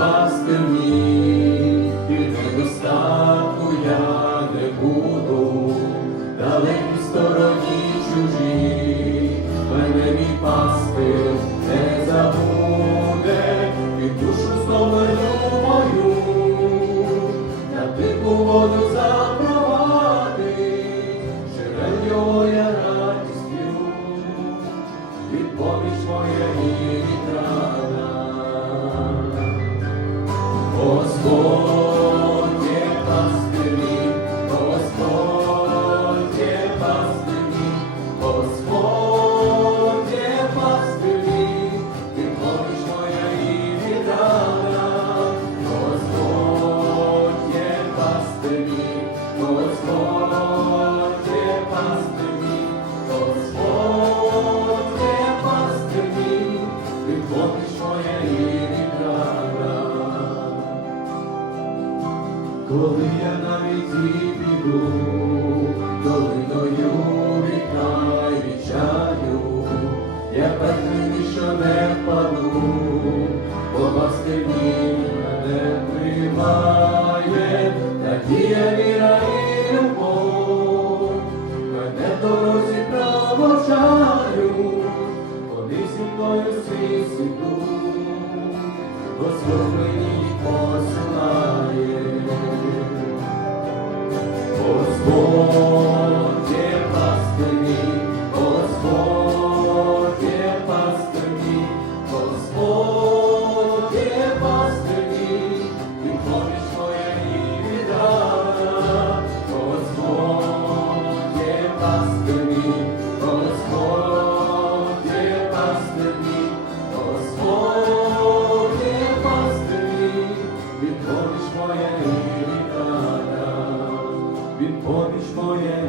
пастир мій, і в недостатку я не буду, далекій стороні чужі, мене мій пастир не забуде, і душу стомлену пастир мій, ти поміч моя і Коли я навіть і піду, долиною віка й відчаю, я певний, що не впаду, бо пастир мій мене тримає, надія, віра і любов, мене дорозі проводжаю, вони зі мною світ ідуть, Господь мені Він поміч моя і Він поміч моя